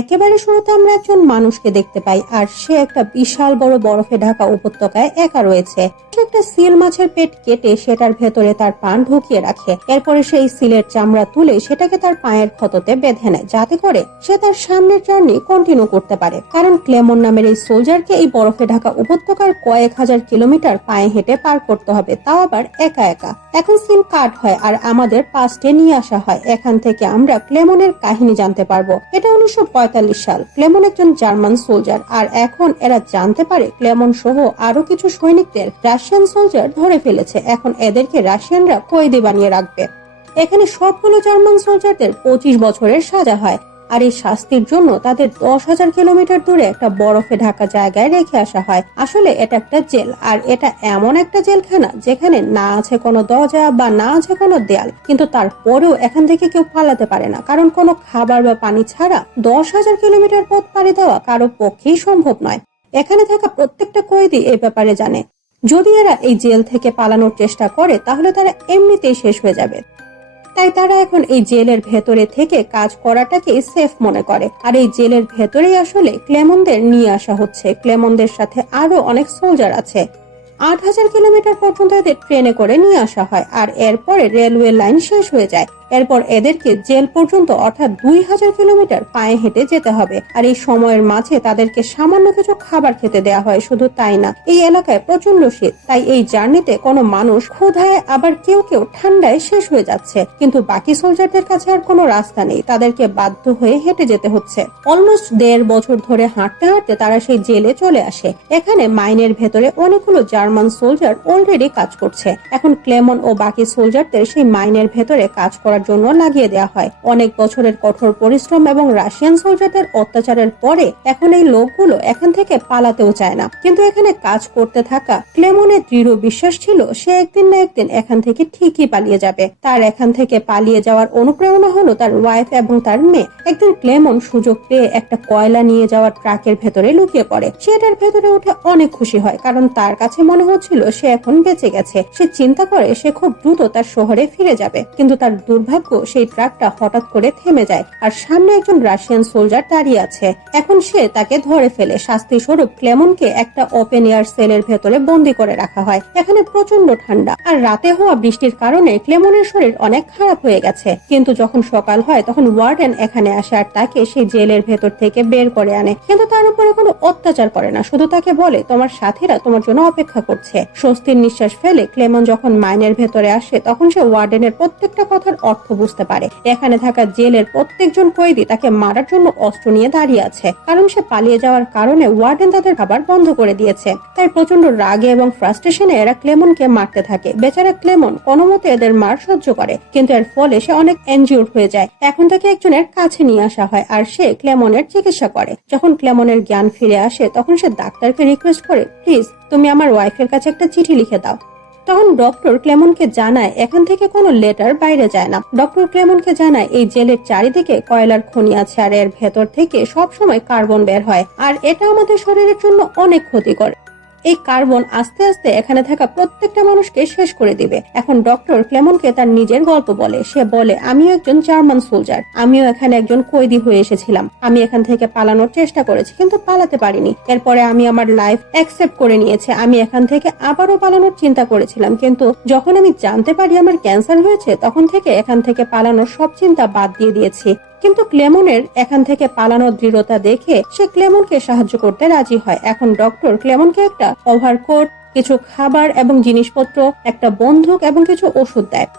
একেবারে শুরুতে আমরা একজন মানুষকে দেখতে পাই, আর সে একটা বিশাল বড় বরফে ঢাকা উপত্যকায় একা রয়েছে। সে একটা সিল মাছের পেট কেটে সেটার ভেতরে তার পান ঢুকিয়ে রাখে। এরপরে সেই সিলের চামড়া তুলে সেটাকে তার পায়ের ক্ষততে বেঁধে নেয়, যাতে করে সে তার সামনের জার্নি কন্টিনিউ করতে পারে। কারণ ক্লেমন নামের এই সোলজারকে এই বরফে ঢাকা উপত্যকার কয়েক হাজার কিলোমিটার পায়ে হেঁটে পার করতে হবে, তাও আবার একা একা। এখন সিন কাট হয় আর আমাদের পাস্টে নিয়ে আসা হয়। এখান থেকে আমরা ক্লেমনের কাহিনী জানতে পারবো। এটা 1945 সাল। ক্লেমন একজন জার্মান সোলজার, আর এখন এরা জানতে পারে ক্লেমন সহ আরো কিছু সৈনিকদের রাশিয়ান সোলজার ধরে ফেলেছে। এখন এদেরকে রাশিয়ানরা কয়েদি বানিয়ে রাখবে। এখানে সবগুলো জার্মান সোলজারদের 25 বছরের সাজা হয়, আর এই শাস্তির জন্য তাদের 10,000 কিলোমিটার দূরে একটা বরফে ঢাকা জায়গায় রেখে আসা হয়। আসলে এটা একটা জেল, আর এটা এমন একটা জেলখানা যেখানে না আছে কোনো দরজা বা না আছে কোনো দেয়াল, কিন্তু তারপরেও এখান থেকে কেউ পালাতে পারে না, কারণ কোনো খাবার বা পানি ছাড়া 10,000 কিলোমিটার পথ পাড়ি দেওয়া কারো পক্ষেই সম্ভব নয়। এখানে থাকা প্রত্যেকটা কয়েদি এই ব্যাপারে জানে। যদি এরা এই জেল থেকে পালানোর চেষ্টা করে তাহলে তারা এমনিতেই শেষ হয়ে যাবে। তাই তারা এখন এই জেলের ভেতরে থেকে কাজ করাটাকে সেফ মনে করে। আর এই জেলের ভেতরেই আসলে ক্লেমনদের নিয়ে আসা হচ্ছে। ক্লেমনদের সাথে আরো অনেক সোলজার আছে। 8,000 কিলোমিটার পর্যন্ত এদের ট্রেনে করে নিয়ে আসা হয়, আর এরপরে রেলওয়ে লাইন শেষ হয়ে যায়। এরপর এদেরকে জেল পর্যন্ত অর্থাৎ 2,000 কিলোমিটার পায়ে হেঁটে যেতে হবে। আর এই সময়ের মাঝে তাদেরকে সামান্য কিছু খাবার খেতে দেওয়া হয়। শুধু তাই না, এই এলাকায় প্রচন্ড শীত, তাই এই জার্নিতে কোনো মানুষ ক্ষুধায়, আবার কেউ কেউ ঠান্ডায় শেষ হয়ে যাচ্ছে। কিন্তু বাকি সোলজারদের কাছে আর কোনো রাস্তা নেই, তাদেরকে বাধ্য হয়ে হেঁটে যেতে হচ্ছে। অলমোস্ট 1.5 বছর ধরে হাঁটতে হাঁটতে তারা সেই জেলে চলে আসে। এখানে মাইনের ভেতরে অনেকগুলো জার্মান সোলজার অলরেডি কাজ করছে। এখন ক্লেমন ও বাকি সোলজারদের সেই মাইনের ভেতরে কাজ করার জন্য লাগিয়ে দেওয়া হয়। অনেক বছরের কঠোর পরিশ্রম এবং রাশিয়ান সোলজারদের অত্যাচারের পরে এখন এই লোকগুলো এখান থেকে পালাতেও চায় না। কিন্তু এখানে কাজ করতে থাকা ক্লেমনের দৃঢ় বিশ্বাস ছিল সে একদিন না একদিন এখান থেকে ঠিকই পালিয়ে যাবে। তার এখান থেকে পালিয়ে যাওয়ার অনুপ্রেরণা হলো তার ওয়াইফ এবং তার মেয়ে। একদিন ক্লেমন সুযোগ পেয়ে একটা কয়লা নিয়ে যাওয়ার ট্রাকের ভেতরে লুকিয়ে পড়ে। সে এটার ভেতরে উঠে অনেক খুশি হয়, কারণ তার কাছে মনে হচ্ছিল সে এখন বেঁচে গেছে। সে চিন্তা করে সে খুব দ্রুত তার শহরে ফিরে যাবে। কিন্তু তার দুর্ভাগ্য, সেই ট্রাকটা হঠাৎ করে থেমে যায়, আর সামনে একজন রাশিয়ান সোলজার দাঁড়িয়ে আছে। এখন সে তাকে ধরে ফেলে। শাস্তি স্বরূপ ক্লেমনকে একটা ওপেন এয়ার সেলের ভেতরে বন্দি করে রাখা হয়। এখানে প্রচন্ড ঠান্ডা, আর রাতে হওয়া বৃষ্টির কারণে ক্লেমনের শরীর অনেক খারাপ হয়ে গেছে। কিন্তু যখন সকাল হয় তখন ওয়ার্ডেন এখানে আসে আর তাকে সেই জেলের ভেতর থেকে বের করে আনে। কিন্তু তার উপরে কোনো অত্যাচার করে না, শুধু তাকে বলে তোমার সাথীরা তোমার জন্য অপেক্ষা করছে। স্বস্তির নিঃশ্বাস ফেলে ক্লেমন যখন মাইনের ভেতরে আসে তখন সে ওয়ার্ডেনের প্রত্যেকটা কথার অর্থ বুঝতে পারে। এখানে থাকা জেলের প্রত্যেকজন কয়েদি তাকে মারার জন্য অস্ত্র নিয়ে দাঁড়িয়ে আছে, কারণ সে পালিয়ে যাওয়ার কারণে ওয়ার্ডেন তাদের খাবার বন্ধ করে দিয়েছে। তাই প্রচন্ড রাগে এবং ফ্রাস্ট্রেশনে এরা ক্লেমনকে মারতে থাকে। বেচারা ক্লেমন কোনো মতে এদের মার সহ্য করে, কিন্তু এর ফলে সে অনেক ইনজিউরড হয়ে যায়। এখন তাকে একজনের কাছে নিয়ে আসা হয়, আর সে ক্লেমনের চিকিৎসা করে। যখন ক্লেমনের জ্ঞান ফিরে আসে তখন সে ডাক্তারকে রিকোয়েস্ট করে, প্লিজ তুমি আমার ওয়াইফের কাছে একটা চিঠি লিখে দাও। তখন ডক্টর ক্লেমনকে জানায় এখান থেকে কোনো লেটার বাইরে যায় না। ডক্টর ক্লেমনকে জানায় এই জেলের চারিদিকে কয়লার খনি আছে, আর এর ভেতর থেকে সব সময় কার্বন বের হয়, আর এটা আমাদের শরীরের জন্য অনেক ক্ষতিকর। এই কার্বন আস্তে আস্তে এখানে থাকা প্রত্যেকটা মানুষকে শেষ করে দিবে। এখন ডক্টর ক্লেমনকে তার নিজের গল্প বলে। সে বলে, আমিও একজন জার্মান সোলজার, আমিও এখানে একজন কয়েদি হয়ে এসেছিলাম। আমি এখান থেকে পালানোর চেষ্টা করেছি, কিন্তু পালাতে পারিনি। এরপরে আমি আমার লাইফ অ্যাকসেপ্ট করে নিয়েছি। আমি এখান থেকে আবারও পালানোর চিন্তা করেছিলাম, কিন্তু যখন আমি জানতে পারি আমার ক্যান্সার হয়েছে তখন থেকে এখান থেকে পালানোর সব চিন্তা বাদ দিয়ে দিয়েছি। কিন্তু ক্লেমনের এখান থেকে পালানোর দৃঢ়তা দেখে সে ক্লেমনকে সাহায্য করতে রাজি হয়। এখন ডক্টর ক্লেমনকে একটা ওভারকোট, কিছু খাবার এবং জিনিসপত্র, একটা বন্দুক এবং কিছু ওষুধ দেয়।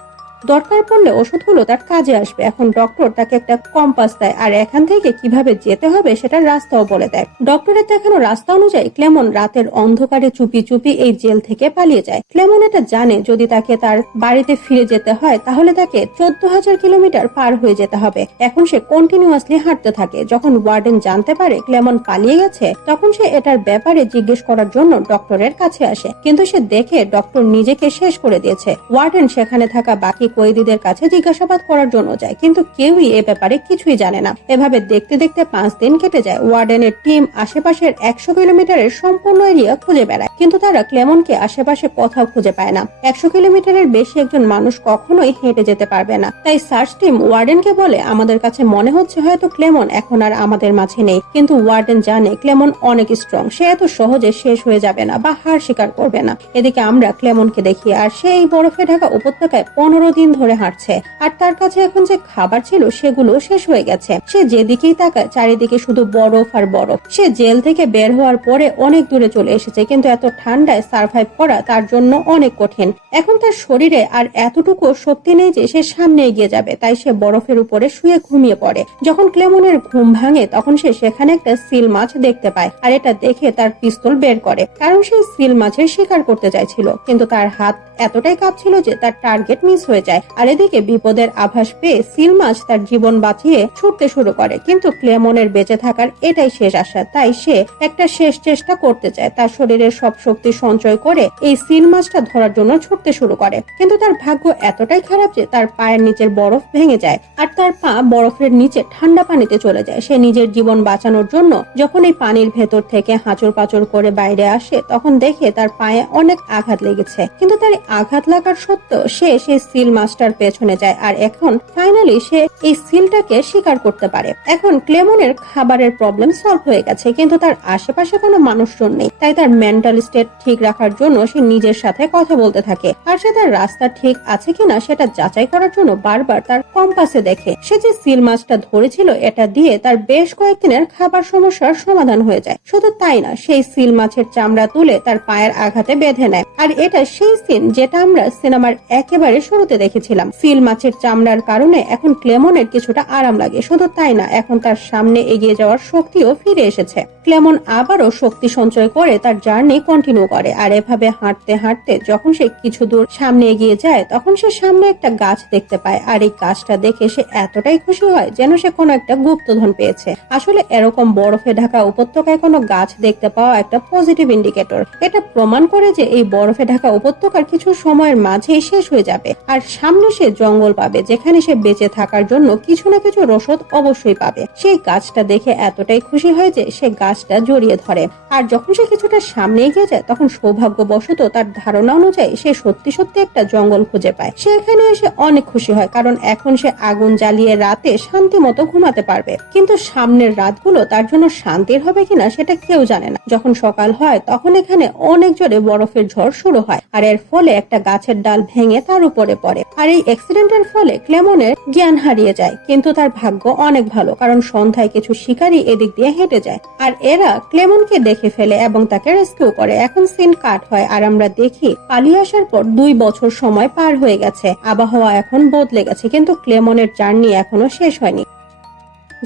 দরকার পড়লে ওষুধগুলো তার কাজে আসবে। এখন ডক্টর তাকে একটা কম্পাস দেয়, আর এখান থেকে কিভাবে যেতে হবে সেটার রাস্তাও বলে দেয়। ডক্টরের দেখানো রাস্তা অনুযায়ী ক্লেমন রাতের অন্ধকারে চুপি চুপি এই জেল থেকে পালিয়ে যায়। ক্লেমন এটা জানে যদি তাকে তার বাড়িতে ফিরে যেতে হয় তাহলে তাকে 14,000 কিলোমিটার পার হয়ে যেতে হবে। এখন সে কন্টিনিউয়াসলি হাঁটতে থাকে। যখন ওয়ার্ডেন জানতে পারে ক্লেমন পালিয়ে গেছে তখন সে এটার ব্যাপারে জিজ্ঞেস করার জন্য ডক্টরের কাছে আসে, কিন্তু সে দেখে ডক্টর নিজেকে শেষ করে দিয়েছে। ওয়ার্ডেন সেখানে থাকা বাকি কয়েদিদের কাছে জিজ্ঞাসাবাদ করার জন্য যায়, কিন্তু কেউই এ ব্যাপারে কিছুই জানে না। এভাবে দেখতে দেখতে 5 দিন কেটে যায়। ওয়ার্ডেনের টিম আশেপাশের 100 কিলোমিটারের সম্পূর্ণ এরিয়া খুঁজে বেড়ায়, কিন্তু তারা ক্লেমনকে আশেপাশে কোথাও খুঁজে পায় না। 100 কিলোমিটারের বেশি একজন মানুষ কখনোই হেঁটে যেতে পারবে না। তাই সার্চ টিম ওয়ার্ডেনকে বলে, আমাদের কাছে মনে হচ্ছে হয়তো ক্লেমন এখন আর আমাদের মাঝে নেই। কিন্তু ওয়ার্ডেন জানে ক্লেমন অনেক স্ট্রং, সে এত সহজে শেষ হয়ে যাবে না বা হার স্বীকার করবে না। এদিকে আমরা ক্লেমনকে দেখি, আর সে এই বরফে ঢাকা উপত্যকায় 15 দিন ধরে হাঁটছে, আর তার কাছে এখন যে খাবার ছিল সেগুলো শেষ হয়ে গেছে। সে যেদিকেই তাকায় চারিদিকে শুধু বরফ আর বরফ। সে জেল থেকে বের হওয়ার পরে অনেক দূরে চলে এসেছে, কিন্তু এত ঠান্ডায় সার্ভাইভ করা তার জন্য অনেক কঠিন। এখন তার শরীরে আর এতটুকু শক্তি নেই যে সে সামনে এগিয়ে যাবে, তাই সে বরফের উপরে শুয়ে ঘুমিয়ে পড়ে। যখন ক্লেমনের ঘুম ভাঙে তখন সে সেখানে একটা সিল মাছ দেখতে পায়, আর এটা দেখে তার পিস্তল বের করে, কারণ সে সিল মাছের শিকার করতে চাইছিল। কিন্তু তার হাত এতটাই কাঁপছিল যে তার টার্গেট মিস হয়ে যায়। আর এদিকে বিপদের আভাস পেয়ে সিল মাছ তার জীবন বাঁচিয়ে ছুটতে শুরু করে, কিন্তু ক্লেমনের বেঁচে থাকার এটাই শেষ আশা। তাই সে একটা শেষ চেষ্টা করতে চায়, তার শরীরের সব শক্তি সঞ্চয় করে এই সিল মাছটা ধরার জন্য ছুটতে শুরু করে। কিন্তু তার ভাগ্য এতটাই খারাপ যে তার পায়ের নিচের বরফ ভেঙে যায়, আর তার পা বরফের নিচে ঠান্ডা পানিতে চলে যায়। সে নিজের জীবন বাঁচানোর জন্য যখন এই পানির ভেতর থেকে হাঁচড় পাঁচড় করে বাইরে আসে, তখন দেখে তার পায়ে অনেক আঘাত লেগেছে। কিন্তু তার আঘাত লাগার সত্ত্বেও সে সেই সিল মাছটার পেছনে যায়, আর এখন ফাইনালি সে এই সিলটাকে শিকার করতে পারে। এখন ক্লেমনের খাবারের প্রবলেম সলভ হয়ে গেছে, কিন্তু তার আশেপাশে কোনো মানুষজন নেই। তাই তার মেন্টাল স্টেট ঠিক রাখার জন্য সে নিজের সাথে কথা বলতে থাকে, আর সে তার রাস্তা ঠিক আছে কিনা সেটা যাচাই করার জন্য বারবার তার কম্পাসে দেখে। সে যে সিল মাছটা ধরেছিল এটা দিয়ে তার বেশ কয়েকদিনের খাবার সমস্যার সমাধান হয়ে যায়। শুধু তাই না, সেই সিল মাছের চামড়া তুলে তার পায়ের আঘাতে বেঁধে নেয়, আর এটা সেই সিন যেটা আমরা সিনেমার একেবারে শুরুতে দেখেছিলাম। সিল মাছের চামড়ার কারণে এখন ক্লেমনের কিছুটা আরাম লাগে। শুধু তাই না, এখন তার সামনে এগিয়ে যাওয়ার শক্তিও ফিরে এসেছে। ক্লেমন আবারও শক্তি সঞ্চয় করে তার জার্নি কন্টিনিউ করে, আর এভাবে হাঁটতে হাঁটতে যখন সে কিছু দূর সামনে এগিয়ে যায় তখন সে সামনে একটা গাছ দেখতে পায়, আর এই গাছটা দেখে সে এতটাই খুশি হয় যেন সে কোনো একটা গুপ্তধন পেয়েছে। আসলে এরকম বরফে ঢাকা উপত্যকায় কোনো গাছ দেখতে পাওয়া একটা পজিটিভ ইন্ডিকেটর। এটা প্রমাণ করে যে এই বরফে ঢাকা উপত্যকার কিছু সময়ের মাঝেই শেষ হয়ে যাবে, আর সামনে সে জঙ্গল পাবে যেখানে সে বেঁচে থাকার জন্য কিছু না কিছু রসদ অবশ্যই পাবে। সেই গাছটা দেখে এতটাই খুশি হয় যে সে গাছটা জড়িয়ে ধরে, আর যখন সে কিছুটা সামনে এগিয়ে যায় তখন সৌভাগ্যবশত তার ধারণা অনুযায়ী সে সত্যি সত্যি একটা জঙ্গল খুঁজে পায়। সে এখানে এসে অনেক খুশি হয়, কারণ এখন সে আগুন জ্বালিয়ে রাতে শান্তি মতো ঘুমাতে পারবে। কিন্তু সামনের রাতগুলো তার জন্য শান্তির হবে কিনা সেটা কেউ জানে না। যখন সকাল হয় তখন এখানে অনেক জোরে বরফের ঝড় শুরু হয়, আর এর ফলে একটা গাছের ডাল ভেঙে তার উপরে পড়ে, আর এই অ্যাক্সিডেন্টের ফলে ক্লেমনের জ্ঞান হারিয়ে যায়। কিন্তু তার ভাগ্য অনেক ভালো, কারণ সন্ধ্যায় কিছু শিকারী এদিক দিয়ে হেঁটে যায়, আর এরা ক্লেমনকে দেখে ফেলে এবং তাকে রেস্কিউ করে। এখন সিন কাট হয়, আর আমরা দেখি পালিয়ে আসার পর 2 বছর সময় পার হয়ে গেছে। আবহাওয়া এখন বদলে গেছে, কিন্তু ক্লেমনের জার্নি এখনো শেষ হয়নি।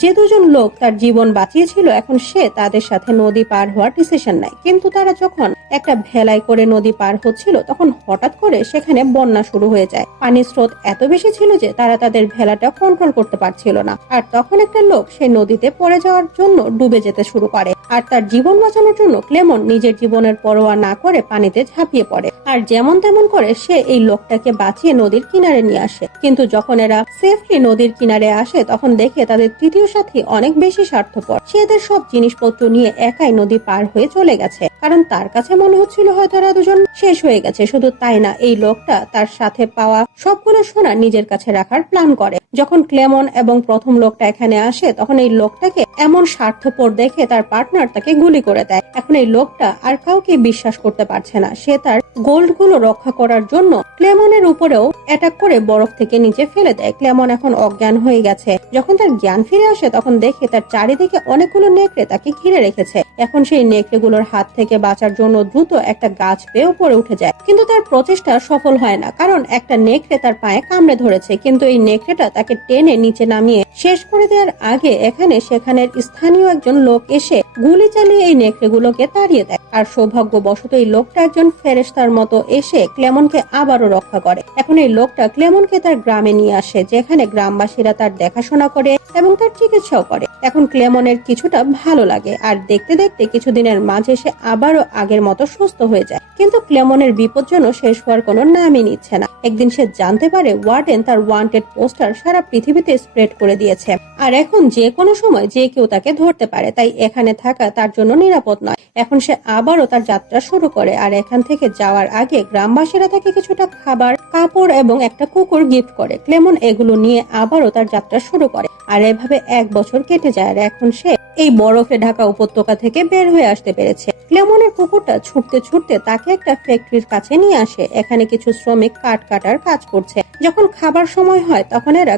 যে দুজন লোক তার জীবন বাঁচিয়েছিল এখন সে তাদের সাথে নদী পার হওয়ার ডিসিশন নেয়। কিন্তু তারা যখন একটা ভেলায় করে নদী পার হচ্ছিল তখন হঠাৎ করে সেখানে বন্যা শুরু হয়ে যায়। পানির স্রোত এত বেশি ছিল যে তারা তাদের ভেলাটা কন্ট্রোল করতে পারছিল না, আর তখন একটা লোক সেই নদীতে পড়ে যাওয়ার জন্য ডুবে যেতে শুরু করে, আর তার জীবন বাঁচানোর জন্য ক্লেমন নিজের জীবনের পরোয়া না করে পানিতে ঝাঁপিয়ে পড়ে, আর যেমন তেমন করে সে এই লোকটাকে বাঁচিয়ে নদীর কিনারে নিয়ে আসে। কিন্তু যখন এরা সেফলি নদীর কিনারে আসে তখন দেখে তাদের তৃতীয় সাথী অনেক বেশি স্বার্থপর। সে এদের সব জিনিসপত্র নিয়ে একাই নদী পার হয়ে চলে গেছে, কারণ তার কাছে মনে হচ্ছিল হয়তো এরা দুজন শেষ হয়ে গেছে। শুধু তাই না, এই লোকটা তার সাথে পাওয়া সবগুলো সোনা নিজের কাছে রাখার প্ল্যান করে। যখন ক্লেমন এবং প্রথম লোকটা এখানে আসে তখন এই লোকটাকে এমন স্বার্থপর দেখে তার পার্টনার তাকে গুলি করে দেয়। এখন এই লোকটা আর কাউকে বিশ্বাস করতে পারছে না। সে তার গোল্ড গুলো রক্ষা করার জন্য ক্লেমনের উপরেও অ্যাটাক করে বরফ থেকে নিচে ফেলে দেয়। ক্লেমন এখন অজ্ঞান হয়ে গেছে। যখন তার জ্ঞান ফিরে আসে তখন দেখে তার চারিদিকে অনেকগুলো নেকড়ে তাকে ঘিরে রেখেছে। এখন সেই নেকড়েগুলোর হাত থেকে বাঁচার জন্য দ্রুত একটা গাছ পেয়ে উপরে উঠে যায়, কিন্তু তার প্রচেষ্টা সফল হয় না, কারণ একটা নেকড়ে তার পায়ে কামড়ে ধরেছে। কিন্তু এই নেকড়েটা তাকে টেনে নিচে নামিয়ে শেষ করে দেওয়ার আগে এখানে সেখানের স্থানীয় একজন লোক এসে গুলি চালিয়ে এই নেকড়েগুলোকে তাড়িয়ে দেয়, আর সৌভাগ্যবশত এই লোকটা একজন ফেরেশতার মতো এসে ক্লেমনকে আবারও রক্ষা করে। এখন এই লোকটা ক্লেমনকে তার গ্রামে নিয়ে আসে, যেখানে গ্রামবাসীরা তার দেখাশোনা করে এবং তার চিকিৎসাও করে। এখন ক্লেমনের কিছুটা ভালো লাগে, আর দেখতে দেখতে কিছুদিনের মাঝে সে আবারও আগের মতো সুস্থ হয়ে যায়। কিন্তু ক্লেমনের বিপদ যেন শেষ হওয়ার কোনো নামই নিচ্ছে না। একদিন সে জানতে পারে ওয়ার্ডেন তার ওয়ান্টেড পোস্টার সারা পৃথিবীতে স্প্রেড করে দিয়েছে, আর এখন যে কোনো সময় যে কেউ তাকে ধরতে পারে, তাই এখানে থাকা তার জন্য নিরাপদ নয়। এখন সে আবারও তার যাত্রা শুরু করে, আর এখান থেকে যাওয়ার আগে গ্রামবাসীরা তাকে কিছুটা খাবার, কাপড় এবং একটা কুকুর গিফট করে। ক্লেমন এগুলো নিয়ে আবারও তার যাত্রা শুরু করে, আর এভাবে 1 বছর কেটে যায়, আর এখন সে এই বরফে ঢাকা উপত্যকা থেকে বের হয়ে আসতে পেরেছে। ক্লেমনের কুকুরটা ছুটতে ছুটতে তাকে একটা ফ্যাক্টরির কাছে নিয়ে আসে। এখানে কিছু শ্রমিক কাঠ কাটার কাজ করছে। যখন খাবার সময় হয় তখন এরা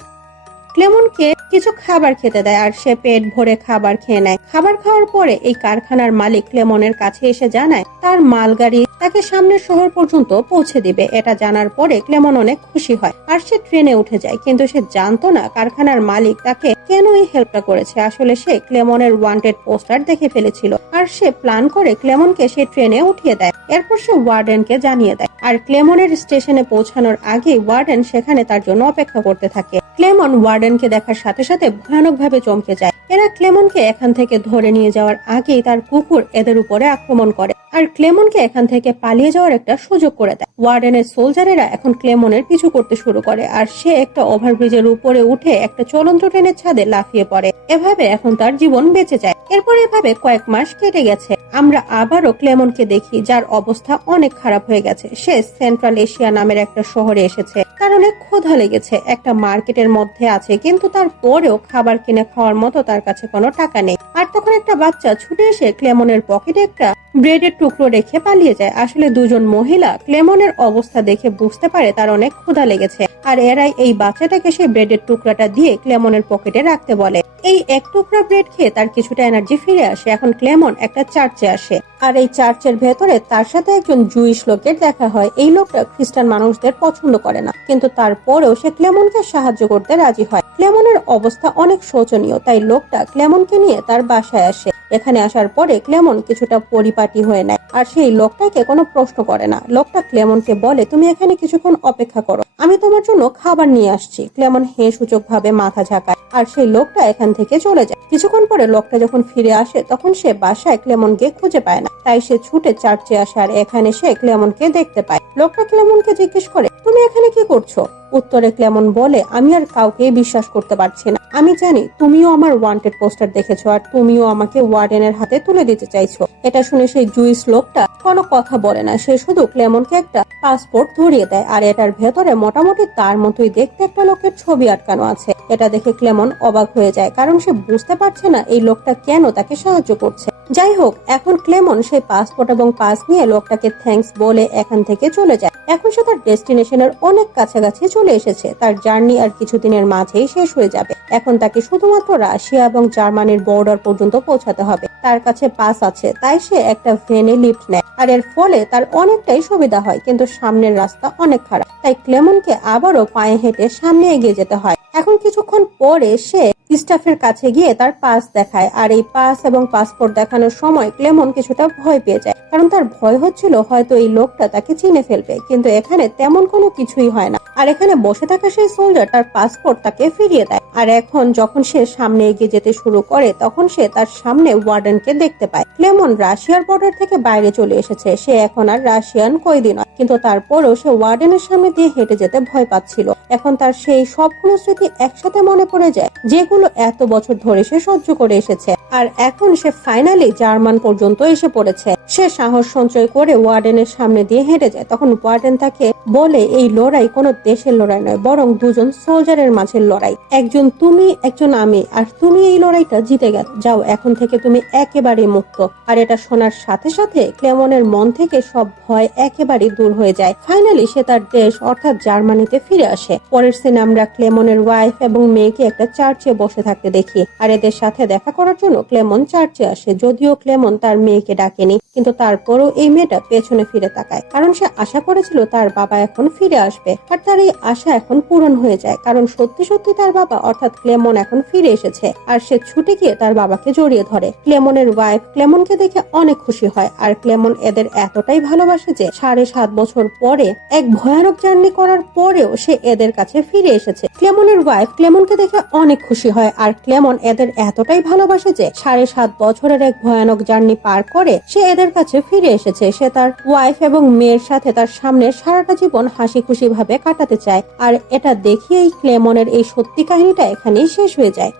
ক্লেমনকে কিছু খাবার খেতে দেয়, আর সে পেট ভরে খাবার খেয়ে নেয়। খাবার খাওয়ার পরে এই কারখানার মালিক ক্লেমনের কাছে এসে জানায় তার মালগাড়ি তাকে সামনের শহর পর্যন্ত পৌঁছে দিবে। এটা জানার পরে ক্লেমন অনেক খুশি হয়, আর সে ট্রেনে উঠে যায়। কিন্তু সে জানতো না কারখানার মালিক তাকে কেন এই হেল্পটা করেছে। আসলে সে ক্লেমনের ওয়ান্টেড পোস্টার দেখে ফেলেছিল, আর সে প্ল্যান করে ক্লেমনকে সে ট্রেনে উঠিয়ে দেয়। এরপর সে ওয়ার্ডেনকে জানিয়ে দেয়, আর ক্লেমনের স্টেশনে পৌঁছানোর আগে ওয়ার্ডেন সেখানে তার জন্য অপেক্ষা করতে থাকে। ক্লেমন ওয়ার্ডেনকে দেখার সাথে সাথে ভয়ানকভাবে চমকে যায়। এরা ক্লেমনকে এখান থেকে ধরে নিয়ে যাওয়ার আগেই তার কুকুর এদের উপরে আক্রমণ করে, আর ক্লেমনকে এখান থেকে পালিয়ে যাওয়ার একটা সুযোগ করে দেয়। ওয়ার্ডেনের সোলজারেরা এখন ক্লেমনের পিছু করতে শুরু করে, আর সে একটা ওভারব্রিজের উপরে উঠে একটা চলন্ত ট্রেনের ছাদে লাফিয়ে পড়ে। এভাবে এখন তার জীবন বেঁচে যায়। এরপর এভাবে কয়েক মাস কেটে গেছে। আমরা আবারও ক্লেমনকে দেখি, যার অবস্থা অনেক খারাপ হয়ে গেছে। সে সেন্ট্রাল এশিয়া নামের একটা শহরে এসেছে। তার অনেক ক্ষুধা লেগেছে, একটা মার্কেটের মধ্যে আছে, কিন্তু তারপরেও খাবার কিনে খাওয়ার মতো তার কাছে কোনো টাকা নেই। আর তখন একটা বাচ্চা ছুটে এসে ক্লেমনের পকেটে একটা ব্রেডের টুকরো রেখে পালিয়ে যায়। আসলে দুজন মহিলা ক্লেমনের অবস্থা দেখে বুঝতে পারে তার অনেক ক্ষুধা লেগেছে, আর এরাই এই বাচ্চাটাকে সেই ব্রেডের টুকরাটা দিয়ে ক্লেমনের পকেটে রাখতে বলে। এই এক টুকরা ব্রেড খেয়ে তার কিছুটা এনার্জি ফিরে আসে। এখন ক্লেমন একটা চার্চে আসে, আর এই চার্চের ভেতরে তার সাথে একজন জুইশ লোকের দেখা হয়। এই লোকটা খ্রিস্টান মানুষদের পছন্দ করে না, কিন্তু তারপরেও সে ক্লেমনকে সাহায্য করতে রাজি হয়। ক্লেমনের অবস্থা অনেক শোচনীয়, তাই লোকটা ক্লেমনকে নিয়ে তার বাসায় আসে। এখানে আসার পরে ক্লেমন কিছুটা পরিপাটি হয়ে নেয়, আর সেই লোকটাকে কোনো প্রশ্ন করে না। লোকটা ক্লেমনকে বলে, তুমি এখানে কিছুক্ষণ অপেক্ষা করো, আমি তোমার জন্য খাবার নিয়ে আসছি। ক্লেমন হেঁ সূচক ভাবে মাথা ঝাঁকায়, আর সেই লোকটা এখান থেকে চলে যায়। কিছুক্ষণ পরে লোকটা যখন ফিরে আসে তখন সে বাসায় ক্লেমনকে খুঁজে পায় না, তাই সে ছুটে চার্চে আসে, আর এখানে সে ক্লেমনকে দেখতে পায়। লোকটা ক্লেমনকে জিজ্ঞেস করে, তুমি এখানে কি করছো? উত্তরে ক্লেমন বলে, আমি আর কাউকে বিশ্বাস করতে পারছি না। আমি জানি তুমিও আমার ওয়ান্টেড পোস্টার দেখেছো, আর তুমিও আমাকে ওয়ার্ডেনের হাতে তুলে দিতে চাইছো। এটা শুনে সেই জুইস লোকটা কোনো কথা বলে না। সে শুধু ক্লেমনকে একটা পাসপোর্ট ধরিয়ে দেয়, আর এটার ভেতরে মোটামুটি তার মতোই দেখতে একটা লোকের ছবি আটকানো আছে। এটা দেখে ক্লেমন অবাক হয়ে যায়, কারণ সে বুঝতে পারছে না এই লোকটা কেন তাকে সাহায্য করছে। যাই হোক, এখন ক্লেমন সেই পাসপোর্ট এবং পাস নিয়ে লোকটাকে থ্যাঙ্কস বলে এখান থেকে চলে যায়। এখন সে তার ডেস্টিনেশনের অনেক কাছাকাছি চলে এসেছে। তার জার্নি আর কিছুদিনের মাঝেই শেষ হয়ে যাবে। এখন তাকে শুধুমাত্র রাশিয়া এবং জার্মানির বর্ডার পর্যন্ত পৌঁছাতে হবে। তার কাছে পাস আছে, তাই সে একটা ভ্যানে লিফট নেয়, আর এর ফলে তার অনেকটাই সুবিধা হয়। কিন্তু সামনের রাস্তা অনেক খারাপ, তাই ক্লেমনকে আবারও পায়ে হেঁটে সামনে এগিয়ে যেতে হয়। এখন কিছুক্ষণ পরে সে স্টাফের কাছে গিয়ে তার পাস দেখায়, আর এই পাস এবং পাসপোর্ট দেখানোর সময় ক্লেমন কিছুটা ভয় পেয়ে যায়, কারণ তার ভয় হচ্ছিল হয়তো এই লোকটা তাকে চিনে ফেলবে। কিন্তু এখানে তেমন কোনো কিছুই হয় না, আর এখানে বসে থাকা সেই সোলজার তার পাসপোর্ট তাকে ফিরিয়ে দেয়। আর এখন যখন সে সামনে এগিয়ে যেতে শুরু করে তখন সে তার সামনে ওয়ার্ডেনকে দেখতে পায়। ক্লেমন রাশিয়ার বর্ডার থেকে বাইরে চলে এসেছে। সে এখন আর রাশিয়ান কয়েদি নয়, কিন্তু তারপরেও সে ওয়ার্ডেনের সামনে দিয়ে হেঁটে যেতে ভয় পাচ্ছিল। এখন তার সেই সবগুলো স্মৃতি একসাথে মনে পড়ে যায়, যেগুলো এত বছর ধরে সে সহ্য করে এসেছে। আর এখন সে ফাইনালি জার্মান পর্যন্ত এসে পড়েছে। সে সাহস সঞ্চয় করে ওয়ার্ডেনের সামনে দিয়ে হেঁটে যায়। তখন ওয়ার্ডেন তাকে বলে, এই লড়াই কোনো দেশের লড়াই নয়, বরং দুজন সোলজারের মাঝের লড়াই। একজন তুমি, একজন আমি, আর তুমি এই লড়াইটা জিতে যাও। এখন থেকে তুমি একেবারে মুক্ত। আর এটা শোনার সাথে সাথে ক্লেমনের মন থেকে সব ভয় একেবারে দূর হয়ে যায়। ফাইনালি সে তার দেশ অর্থাৎ জার্মানিতে ফিরে আসে। পরের সিনে আমরা ক্লেমনের ওয়াইফ এবং মেয়েকে একটা চার্চে বসে থাকতে দেখি, আর এদের সাথে দেখা করার জন্য ক্লেমন চার্চে আসে। যদিও ক্লেমন তার মেয়েকে ডাকেনি, কিন্তু তারপরও এই মেয়েটা পেছনে ফিরে তাকায়, কারণ সে আশা করেছিল তার বাবা এখন ফিরে আসবে। আর তার এই আশা এখন পূরণ হয়ে যায়, কারণ সত্যি সত্যি তার বাবা অর্থাৎ ক্লেমন এখন ফিরে এসেছে। আর সে ছুটে গিয়ে তার বাবাকে জড়িয়ে ধরে। ক্লেমনের ওয়াইফ ক্লেমনকে দেখে অনেক খুশি হয়, আর ক্লেমন এদের এতটাই ভালোবাসে যে 7.5 বছর পরে এক ভয়ানক জার্নি করার পরেও সে এদের কাছে ফিরে এসেছে। ক্লেমনের ওয়াইফ ক্লেমনকে দেখে অনেক খুশি হয়, আর ক্লেমন এদের এতটাই ভালোবাসে যে 7.5 বছরের এক ভয়ানক জার্নি পার করে সে এদের কাছে দেশে ফিরে এসেছে। সে তার ওয়াইফ এবং মেয়ের সাথে তার সামনে সারাটা জীবন হাসি খুশি ভাবে কাটাতে চায়। আর এটা দেখিয়েই ক্লেমনের এই সত্যি কাহিনীটা এখানেই শেষ হয়ে যায়।